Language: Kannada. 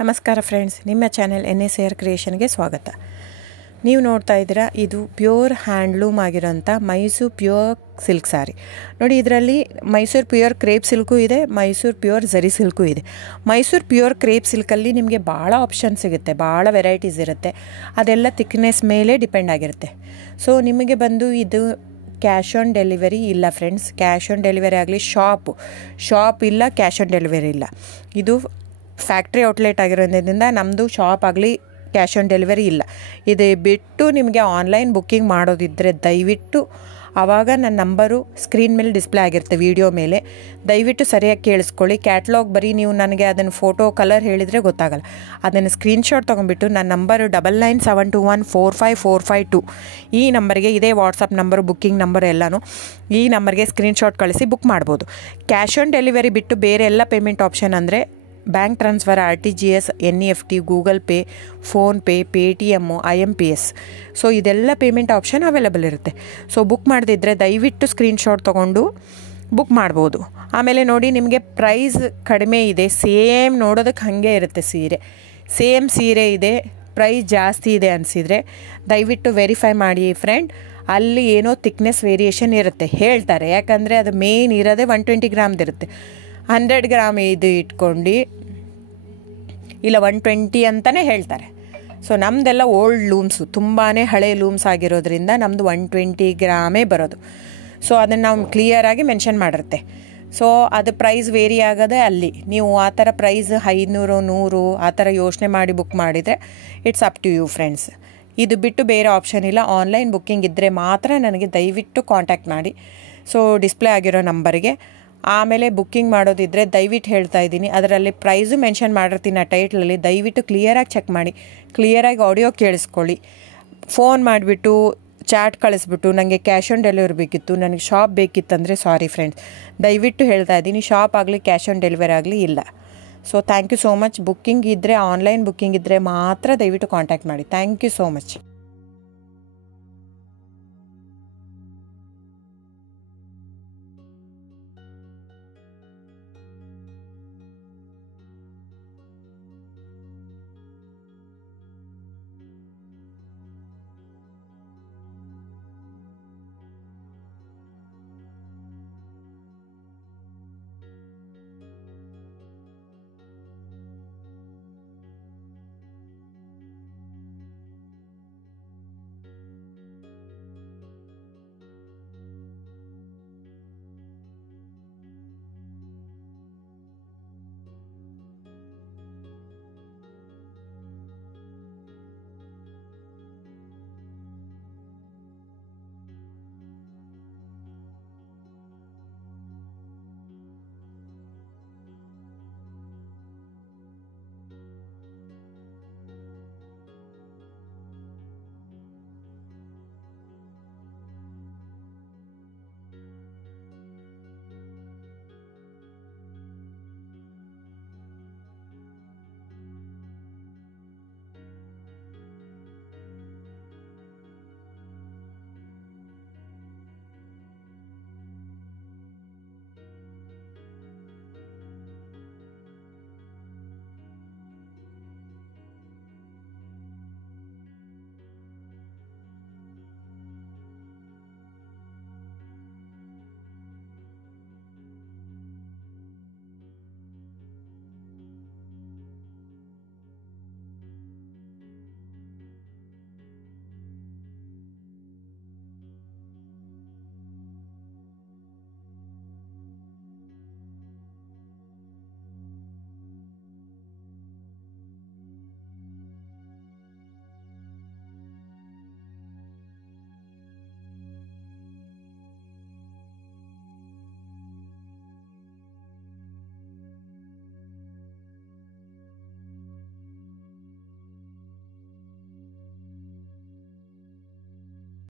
ನಮಸ್ಕಾರ ಫ್ರೆಂಡ್ಸ್, ನಿಮ್ಮ ಚಾನೆಲ್ NSAR ಕ್ರಿಯೇಷನ್ಗೆ ಸ್ವಾಗತ. ನೀವು ನೋಡ್ತಾ ಇದ್ದೀರಾ, ಇದು ಪ್ಯೂರ್ ಹ್ಯಾಂಡ್ಲೂಮ್ ಆಗಿರೋಂಥ ಮೈಸೂರು ಪ್ಯೂರ್ ಸಿಲ್ಕ್ ಸ್ಯಾರಿ. ನೋಡಿ, ಇದರಲ್ಲಿ ಮೈಸೂರು ಪ್ಯೂರ್ ಕ್ರೇಪ್ ಸಿಲ್ಕು ಇದೆ, ಮೈಸೂರು ಪ್ಯೂರ್ ಝರಿ ಸಿಲ್ಕು ಇದೆ. ಮೈಸೂರು ಪ್ಯೂರ್ ಕ್ರೇಪ್ ಸಿಲ್ಕಲ್ಲಿ ನಿಮಗೆ ಭಾಳ ಆಪ್ಷನ್ ಸಿಗುತ್ತೆ, ಭಾಳ ವೆರೈಟೀಸ್ ಇರುತ್ತೆ. ಅದೆಲ್ಲ ಥಿಕ್ನೆಸ್ ಮೇಲೆ ಡಿಪೆಂಡ್ ಆಗಿರುತ್ತೆ. ಸೊ ನಿಮಗೆ ಬಂದು ಇದು ಕ್ಯಾಶ್ ಆನ್ ಡೆಲಿವರಿ ಇಲ್ಲ ಫ್ರೆಂಡ್ಸ್. ಕ್ಯಾಶ್ ಆನ್ ಡೆಲಿವರಿ ಆಗಲಿ, ಶಾಪ್ ಇಲ್ಲ, ಕ್ಯಾಶ್ ಆನ್ ಡೆಲಿವರಿ ಇಲ್ಲ. ಇದು ಫ್ಯಾಕ್ಟ್ರಿ ಔಟ್ಲೆಟ್ ಆಗಿರೋದ್ರಿಂದ ನಮ್ಮದು ಶಾಪ್ ಆಗಲಿ ಕ್ಯಾಶ್ ಆನ್ ಡೆಲಿವರಿ ಇಲ್ಲ. ಇದು ಬಿಟ್ಟು ನಿಮಗೆ ಆನ್ಲೈನ್ ಬುಕ್ಕಿಂಗ್ ಮಾಡೋದಿದ್ದರೆ ದಯವಿಟ್ಟು ಆವಾಗ ನನ್ನ ನಂಬರು ಸ್ಕ್ರೀನ್ ಮೇಲೆ ಡಿಸ್ಪ್ಲೇ ಆಗಿರುತ್ತೆ, ವಿಡಿಯೋ ಮೇಲೆ. ದಯವಿಟ್ಟು ಸರಿಯಾಗಿ ಕೇಳಿಸ್ಕೊಳ್ಳಿ. ಕ್ಯಾಟ್ಲಾಗ್ ಬರೀ ನೀವು ನನಗೆ ಅದನ್ನು ಫೋಟೋ ಕಲರ್ ಹೇಳಿದರೆ ಗೊತ್ತಾಗಲ್ಲ. ಅದನ್ನು ಸ್ಕ್ರೀನ್ಶಾಟ್ ತೊಗೊಂಡ್ಬಿಟ್ಟು ನನ್ನ ನಂಬರು 9972145452 ಈ ನಂಬರ್ಗೆ, ಇದೇ ವಾಟ್ಸಪ್ ನಂಬರು, ಬುಕ್ಕಿಂಗ್ ನಂಬರ್ ಎಲ್ಲನೂ ಈ ನಂಬರ್ಗೆ ಸ್ಕ್ರೀನ್ಶಾಟ್ ಕಳಿಸಿ ಬುಕ್ ಮಾಡ್ಬೋದು. ಕ್ಯಾಶ್ ಆನ್ ಡೆಲಿವರಿ ಬಿಟ್ಟು ಬೇರೆ ಎಲ್ಲ ಪೇಮೆಂಟ್ ಆಪ್ಷನ್ ಅಂದರೆ bank transfer, RTGS, NEFT, Google pay, PhonePe, Paytm, IMPS. So ಇದೆಲ್ಲ ಪೇಮೆಂಟ್ ಆಪ್ಷನ್ ಅವೈಲೇಬಲ್ ಇರುತ್ತೆ. ಸೊ ಬುಕ್ ಮಾಡದಿದ್ದರೆ ದಯವಿಟ್ಟು ಸ್ಕ್ರೀನ್ಶಾಟ್ ತೊಗೊಂಡು ಬುಕ್ ಮಾಡ್ಬೋದು. ಆಮೇಲೆ ನೋಡಿ, ನಿಮಗೆ ಪ್ರೈಸ್ ಕಡಿಮೆ ಇದೆ, ಸೇಮ್ ನೋಡೋದಕ್ಕೆ ಹಾಗೆ ಇರುತ್ತೆ ಸೇಮ್ ಸೀರೆ ಇದೆ, ಪ್ರೈಸ್ ಜಾಸ್ತಿ ಇದೆ ಅನಿಸಿದರೆ ದಯವಿಟ್ಟು ವೆರಿಫೈ ಮಾಡಿ ಫ್ರೆಂಡ್. ಅಲ್ಲಿ ಏನೋ ಥಿಕ್ನೆಸ್ ವೇರಿಯೇಷನ್ ಇರುತ್ತೆ ಹೇಳ್ತಾರೆ, ಯಾಕಂದರೆ ಅದು ಮೇನ್ ಇರೋದೇ 120 ಗ್ರಾಮ್ದಿರುತ್ತೆ. 100 ಗ್ರಾಮ್ ಇದು ಇಟ್ಕೊಂಡು ಇಲ್ಲ 120 ಅಂತಲೇ ಹೇಳ್ತಾರೆ. ಸೊ ನಮ್ಮದೆಲ್ಲ ಓಲ್ಡ್ ಲೂಮ್ಸು, ತುಂಬಾ ಹಳೆ ಲೂಮ್ಸ್ ಆಗಿರೋದ್ರಿಂದ ನಮ್ಮದು 120 ಗ್ರಾಮೇ ಬರೋದು. ಸೊ ಅದನ್ನು ನಾವು ಕ್ಲಿಯರಾಗಿ ಮೆನ್ಷನ್ ಮಾಡಿರುತ್ತೆ. ಸೊ ಅದು ಪ್ರೈಸ್ ವೇರಿ ಆಗೋದೇ ಅಲ್ಲಿ. ನೀವು ಆ ಥರ ಪ್ರೈಸ್ 500, 100 ಆ ಥರ ಯೋಚನೆ ಮಾಡಿ ಬುಕ್ ಮಾಡಿದರೆ it's up to you friends. ಇದು ಬಿಟ್ಟು ಬೇರೆ ಆಪ್ಷನ್ ಇಲ್ಲ. ಆನ್ಲೈನ್ ಬುಕ್ಕಿಂಗ್ ಇದ್ದರೆ ಮಾತ್ರ ನನಗೆ ದಯವಿಟ್ಟು ಕಾಂಟ್ಯಾಕ್ಟ್ ಮಾಡಿ. ಸೊ ಡಿಸ್ಪ್ಲೇ ಆಗಿರೋ ನಂಬರಿಗೆ. ಆಮೇಲೆ ಬುಕ್ಕಿಂಗ್ ಮಾಡೋದಿದ್ದರೆ ದಯವಿಟ್ಟು ಹೇಳ್ತಾ ಇದ್ದೀನಿ, ಅದರಲ್ಲಿ ಪ್ರೈಸು ಮೆನ್ಷನ್ ಮಾಡಿರ್ತೀನಿ ಆ ಟೈಟ್ಲಲ್ಲಿ. ದಯವಿಟ್ಟು ಕ್ಲಿಯರಾಗಿ ಚೆಕ್ ಮಾಡಿ, ಕ್ಲಿಯರಾಗಿ ಆಡಿಯೋ ಕೇಳಿಸ್ಕೊಳ್ಳಿ. ಫೋನ್ ಮಾಡಿಬಿಟ್ಟು ಚಾಟ್ ಕಳಿಸ್ಬಿಟ್ಟು ನನಗೆ ಕ್ಯಾಶ್ ಆನ್ ಡೆಲಿವರಿ ಬೇಕಿತ್ತು, ನನಗೆ ಶಾಪ್ ಬೇಕಿತ್ತಂದರೆ ಸಾರಿ ಫ್ರೆಂಡ್ಸ್, ದಯವಿಟ್ಟು ಹೇಳ್ತಾ ಇದ್ದೀನಿ, ಶಾಪ್ ಆಗಲಿ ಕ್ಯಾಶ್ ಆನ್ ಡೆಲಿವರಿ ಆಗಲಿ ಇಲ್ಲ. So thank you so much. Booking ಇದ್ದರೆ, ಆನ್ಲೈನ್ ಬುಕ್ಕಿಂಗ್ ಇದ್ದರೆ ಮಾತ್ರ ದಯವಿಟ್ಟು ಕಾಂಟ್ಯಾಕ್ಟ್ ಮಾಡಿ. Thank you so much.